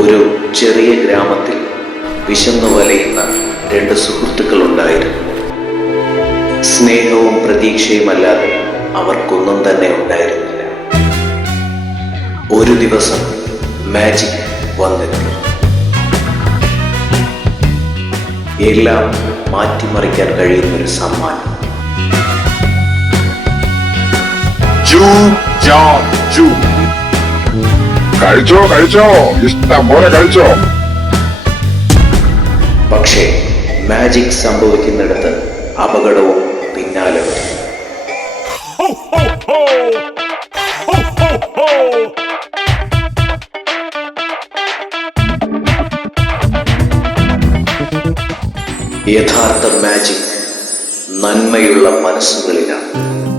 ഒരു ചെറിയ ഗ്രാമത്തിൽ വിശന്നു വലയുന്ന രണ്ട് സുഹൃത്തുക്കളുണ്ടായിരുന്നു. സ്നേഹവും പ്രതീക്ഷയുമല്ലാതെ അവർക്കൊന്നും തന്നെ ഉണ്ടായിരുന്നില്ല. ഒരു ദിവസം മാജിക് വന്നെത്തി. എല്ലാം മാറ്റിമറിക്കാൻ കഴിയുന്നൊരു സമ്മാനം. കഴിച്ചോ, ഇഷ്ടം പോലെ കഴിച്ചോ. പക്ഷേ മാജിക് സംഭവിക്കുന്നിടത്ത് അപകടവും പിന്നാലെ വരും. യഥാർത്ഥ മാജിക് നന്മയുള്ള മനസ്സുകളിലാണ്.